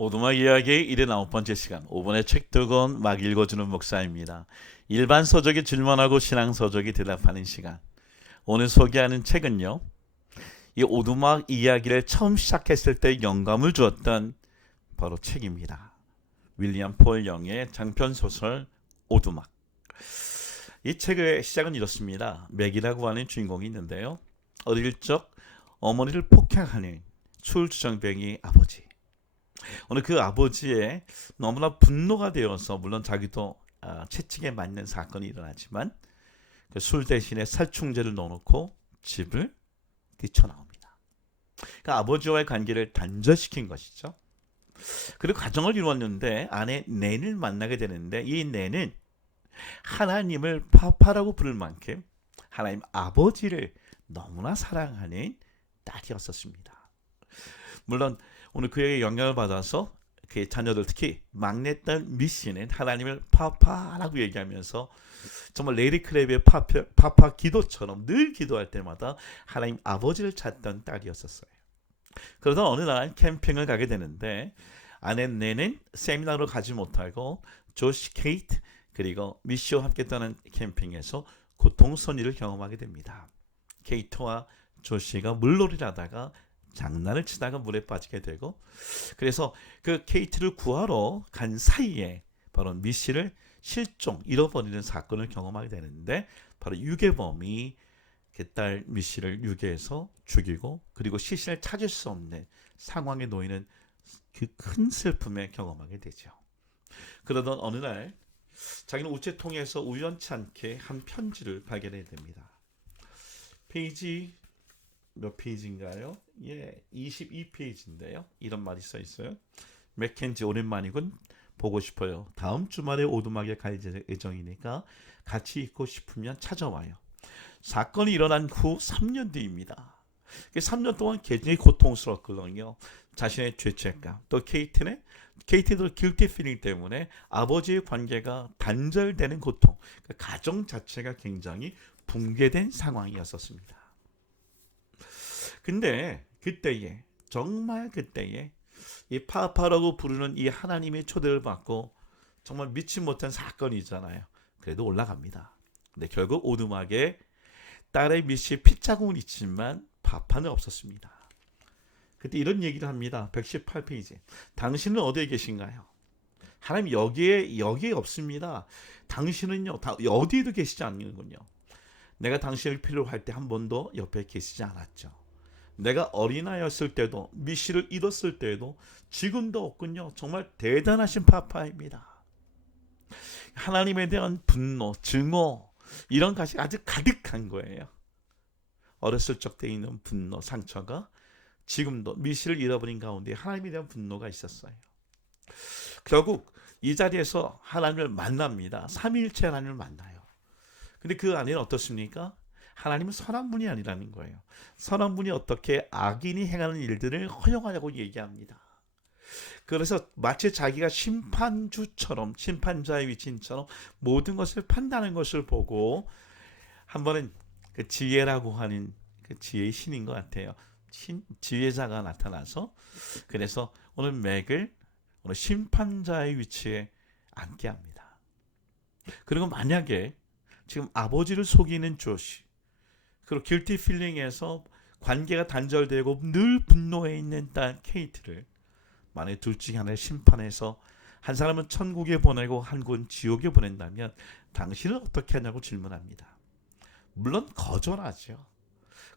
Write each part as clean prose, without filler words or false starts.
오두막 이야기의 79번째 시간 5분의 책 두 권 막 읽어주는 목사입니다. 일반 서적이 질문하고 신앙 서적이 대답하는 시간. 오늘 소개하는 책은요, 이 오두막 이야기를 처음 시작했을 때 영감을 주었던 바로 책입니다. 윌리엄 폴 영의 장편 소설 오두막. 이 책의 시작은 이렇습니다. 맥이라고 하는 주인공이 있는데요, 어릴 적 어머니를 폭행하는 술주정뱅이 아버지. 오늘 그 아버지의 너무나 분노가 되어서, 물론 자기도 채찍에 맞는 사건이 일어나지만 그 술 대신에 살충제를 넣어놓고 집을 뛰쳐나옵니다. 그 아버지와의 관계를 단절시킨 것이죠. 그리고 가정을 이루었는데 아내 낸을 만나게 되는데, 이 낸은 하나님을 파파라고 부를 만큼 하나님 아버지를 너무나 사랑하는 딸이었었습니다. 물론 오늘 그에게 영향을 받아서 그의 자녀들, 특히 막내딸 미씨는 하나님을 파파라고 얘기하면서 정말 레이디 크랩의 파파 기도처럼 늘 기도할 때마다 하나님 아버지를 찾던 딸이었었어요. 그러다 어느 날 캠핑을 가게 되는데, 아내 네는 세미나로 가지 못하고 조시, 케이트 그리고 미씨와 함께 떠난 캠핑에서 고통선이를 경험하게 됩니다. 케이트와 조시가 물놀이를 하다가 장난을 치다가 물에 빠지게 되고, 그래서 그 케이트를 구하러 간 사이에 바로 미씨를 잃어버리는 사건을 경험하게 되는데, 바로 유괴범이 그 딸 미씨를 유괴해서 죽이고, 그리고 시신을 찾을 수 없는 상황에 놓이는 그 큰 슬픔에 경험하게 되죠. 그러던 어느 날 자기는 우체통에서 우연치 않게 한 편지를 발견하게 됩니다. 페이지 몇 페이지인가요? 22페이지인데요. 이런 말이 써 있어요. 맥켄지 오랜만이군. 보고 싶어요. 다음 주말에 오두막에 갈 예정이니까 같이 있고 싶으면 찾아와요. 사건이 일어난 후 3년 뒤입니다. 3년 동안 굉장히 고통스럽거든요. 자신의 죄책감, 또 케이트도 길티 필링 때문에 아버지의 관계가 단절되는 고통, 가정 자체가 굉장히 붕괴된 상황이었었습니다. 근데 그때에, 정말 그때에 이 파파라고 부르는 이 하나님의 초대를 받고 정말 믿지 못한 사건이잖아요. 그래도 올라갑니다. 근데 결국 오두막에 딸의 미씨의 핏자국은 있지만 파파는 없었습니다. 그때 이런 얘기를 합니다. 118페이지. 당신은 어디에 계신가요? 하나님 여기에 없습니다. 당신은요, 어디에도 계시지 않는군요. 내가 당신을 필요로 할 때 한 번도 옆에 계시지 않았죠. 내가 어린아이였을 때도, 미씨를 잃었을 때도, 지금도 없군요. 정말 대단하신 파파입니다. 하나님에 대한 분노, 증오, 이런 것이 아주 가득한 거예요. 어렸을 적 때 있는 분노, 상처가 지금도 미씨를 잃어버린 가운데 하나님에 대한 분노가 있었어요. 결국 이 자리에서 하나님을 만납니다. 삼위일체 하나님을 만나요. 근데 그 안에는 어떻습니까? 하나님은 선한 분이 아니라는 거예요. 선한 분이 어떻게 악인이 행하는 일들을 허용하냐고 얘기합니다. 그래서 마치 자기가 심판주처럼, 심판자의 위치처럼 모든 것을 판단하는 것을 보고, 한 번은 그 지혜라고 하는 그 지혜의 신인 것 같아요. 지혜자가 나타나서, 그래서 오늘 맥을 오늘 심판자의 위치에 앉게 합니다. 그리고 만약에 지금 아버지를 속이는 조시, 그리고 길티 필링에서 관계가 단절되고 늘 분노해 있는 딸 케이트를 만약 둘 중에 하나의 심판해서 한 사람은 천국에 보내고 한 곳은 지옥에 보낸다면 당신은 어떻게 하냐고 질문합니다. 물론 거절하죠.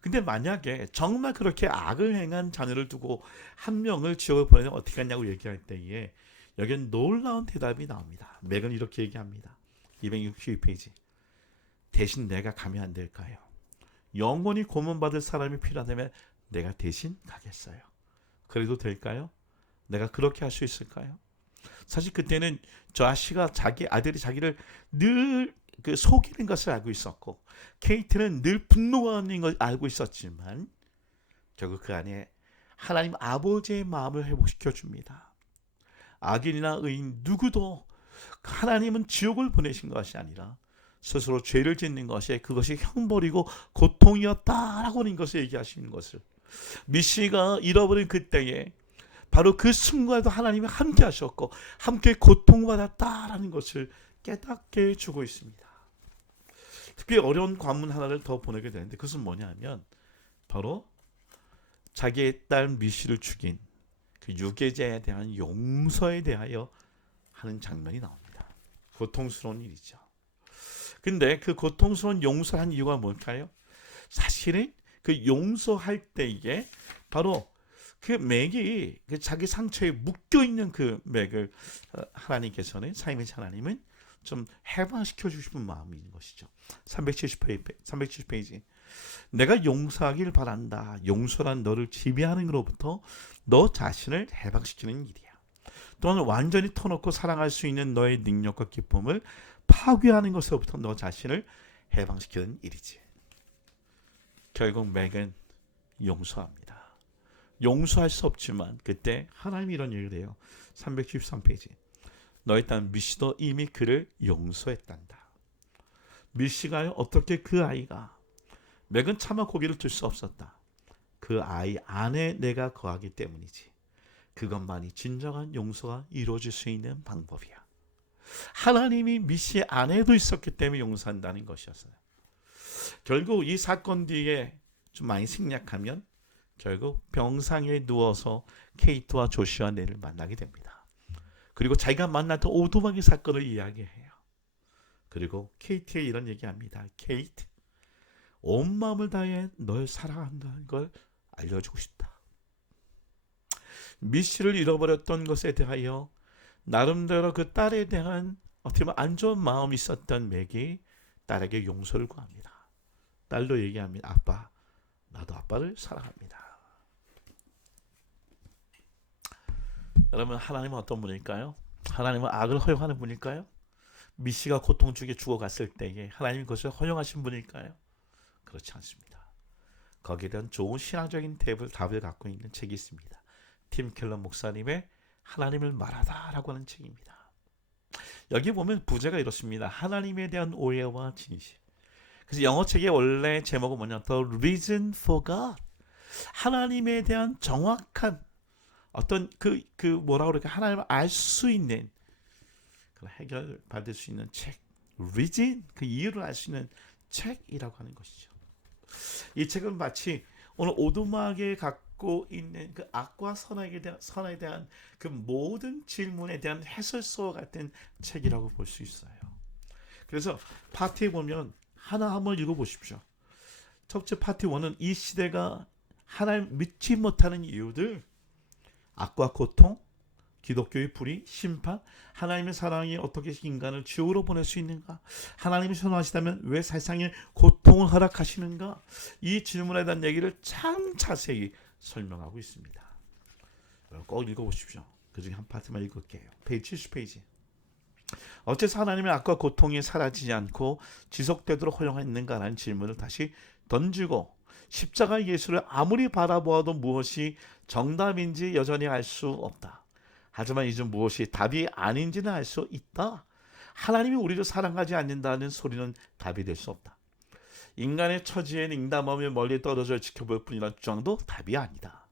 근데 만약에 정말 그렇게 악을 행한 자녀를 두고 한 명을 지옥에 보내면 어떻게 하냐고 얘기할 때에 여기는 놀라운 대답이 나옵니다. 맥은 이렇게 얘기합니다. 262페이지. 대신 내가 가면 안 될까요? 영원히 고문받을 사람이 필요하다면 내가 대신 가겠어요. 그래도 될까요? 내가 그렇게 할 수 있을까요? 사실 그때는 조시가 자기 아들이 자기를 늘 속이는 것을 알고 있었고, 케이트는 늘 분노가 있는 걸 알고 있었지만, 결국 그 안에 하나님 아버지의 마음을 회복시켜 줍니다. 악인이나 의인 누구도 하나님은 지옥을 보내신 것이 아니라 스스로 죄를 짓는 것이, 그것이 형벌이고 고통이었다라고 하는 것을 얘기하시는 것을, 미씨가 잃어버린 그때에 바로 그 순간에도 하나님이 함께 하셨고 함께 고통받았다라는 것을 깨닫게 해주고 있습니다. 특히 어려운 관문 하나를 더 보내게 되는데 그것은 뭐냐면 바로 자기의 딸 미시를 죽인 그 유괴자에 대한 용서에 대하여 하는 장면이 나옵니다. 고통스러운 일이죠. 근데 그 고통스러운 용서한 이유가 뭘까요? 사실은 그 용서할 때에 바로 그 맥이 자기 상처에 묶여 있는 그 맥을 하나님께서는 삶의 하나님은 좀 해방시켜 주시는 마음이 있는 것이죠. 370페이지. 내가 용서하길 바란다. 용서란 너를 지배하는 것로부터 너 자신을 해방시키는 일이야. 또한 완전히 터놓고 사랑할 수 있는 너의 능력과 기쁨을 파괴하는 것으로부터 너 자신을 해방시키는 일이지. 결국 맥은 용서합니다. 용서할 수 없지만 그때 하나님이 이런 얘기를 해요. 373페이지. 너의 딸 미시도 이미 그를 용서했단다. 미시가 어떻게 그 아이가 맥은 차마 고개를 들 수 없었다. 그 아이 안에 내가 거하기 때문이지. 그것만이 진정한 용서가 이루어질 수 있는 방법이야. 하나님이 미시의 안에도 있었기 때문에 용서한다는 것이었어요. 결국 이 사건 뒤에 좀 많이 생략하면 결국 병상에 누워서 케이트와 조시와 넬을 만나게 됩니다. 그리고 자기가 만났던 오두막의 사건을 이야기해요. 그리고 케이트에 이런 얘기합니다. 케이트, 온 마음을 다해 널 사랑한다는 걸 알려주고 싶다. 미시를 잃어버렸던 것에 대하여 나름대로 그 딸에 대한 어떻게 보면 안 좋은 마음이 있었던 맥이 딸에게 용서를 구합니다. 딸도 얘기합니다. 아빠, 나도 아빠를 사랑합니다. 여러분, 하나님은 어떤 분일까요? 하나님은 악을 허용하는 분일까요? 미시가 고통 중에 죽어갔을 때에 하나님이 그것을 허용하신 분일까요? 그렇지 않습니다. 거기에 대한 좋은 신앙적인 답을 갖고 있는 책이 있습니다. 팀 켈러 목사님의 하나님을 말하다라고 하는 책입니다. 여기 보면 부제가 이렇습니다. 하나님에 대한 오해와 진실. 그래서 영어 책의 원래 제목은 뭐냐? The Reason for God. 하나님에 대한 정확한 어떤 뭐라고 그럴까? 하나님을 알 수 있는 해결받을 수 있는 책. Reason, 그 이유를 알 수 있는 책이라고 하는 것이죠. 이 책은 마치 오늘 오두막에 갖고 있는 그 악과 선악에 대한 그 모든 질문에 대한 해설서와 같은 책이라고 볼 수 있어요. 그래서 파트에 보면 하나 한번 읽어보십시오. 첫째 파트 1은 이 시대가 하나님 믿지 못하는 이유들, 악과 고통, 기독교의 불의, 심판, 하나님의 사랑이 어떻게 인간을 지옥으로 보낼 수 있는가? 하나님이 선호하시다면 왜 세상에 고통을 허락하시는가? 이 질문에 대한 얘기를 참 자세히 설명하고 있습니다. 꼭 읽어보십시오. 그 중에 한 파트만 읽을게요. 페이지 70페이지. 어째서 하나님의 악과 고통이 사라지지 않고 지속되도록 허용했는가라는 질문을 다시 던지고 십자가 예수를 아무리 바라보아도 무엇이 정답인지 여전히 알 수 없다. 하지만 이제 무엇이 답이 아닌지는 알 수 있다. 하나님이 우리를 사랑하지 않는다는 소리는 답이 될 수 없다. 인간의 처지에 냉담하며 멀리 떨어져 지켜볼 뿐이라는 주장도 답이 아니다.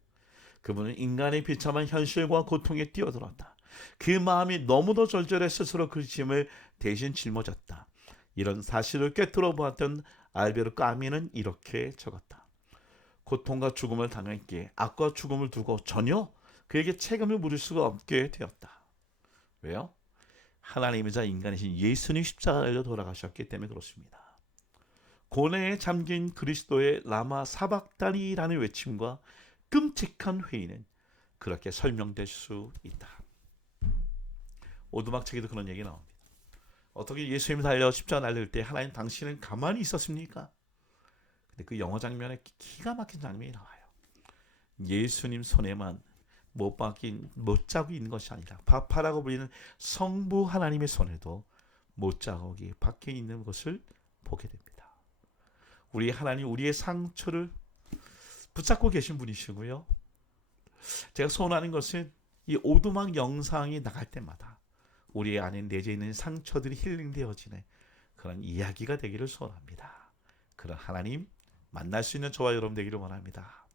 그분은 인간의 비참한 현실과 고통에 뛰어들었다. 그 마음이 너무도 절절해 스스로 그 짐을 대신 짊어졌다. 이런 사실을 꿰뚫어 보았던 알베르 까미는 이렇게 적었다. 고통과 죽음을 당했기에 악과 죽음을 두고 전혀 그에게 책임을 물을 수가 없게 되었다. 왜요? 하나님이자 인간이신 예수님 십자가에 달려 돌아가셨기 때문에 그렇습니다. 고뇌에 잠긴 그리스도의 라마 사박다니라는 외침과 끔찍한 회의는 그렇게 설명될 수 있다. 오두막 책에도 그런 얘기 나옵니다. 어떻게 예수님이 달려 십자가 날릴 때 하나님 당신은 가만히 있었습니까? 근데 그 영어 장면에 기가 막힌 장면이 나와요. 예수님 손에만 못자국이 있는 것이 아니라 바파라고 불리는 성부 하나님의 손에도 못자국이 박혀 있는 것을 보게 됩니다. 우리 하나님 우리의 상처를 붙잡고 계신 분이시고요. 제가 소원하는 것은 이 오두막 영상이 나갈 때마다 우리 안에 내재 있는 상처들이 힐링되어지는 그런 이야기가 되기를 소원합니다. 그런 하나님 만날 수 있는 저와 여러분 되기를 원합니다.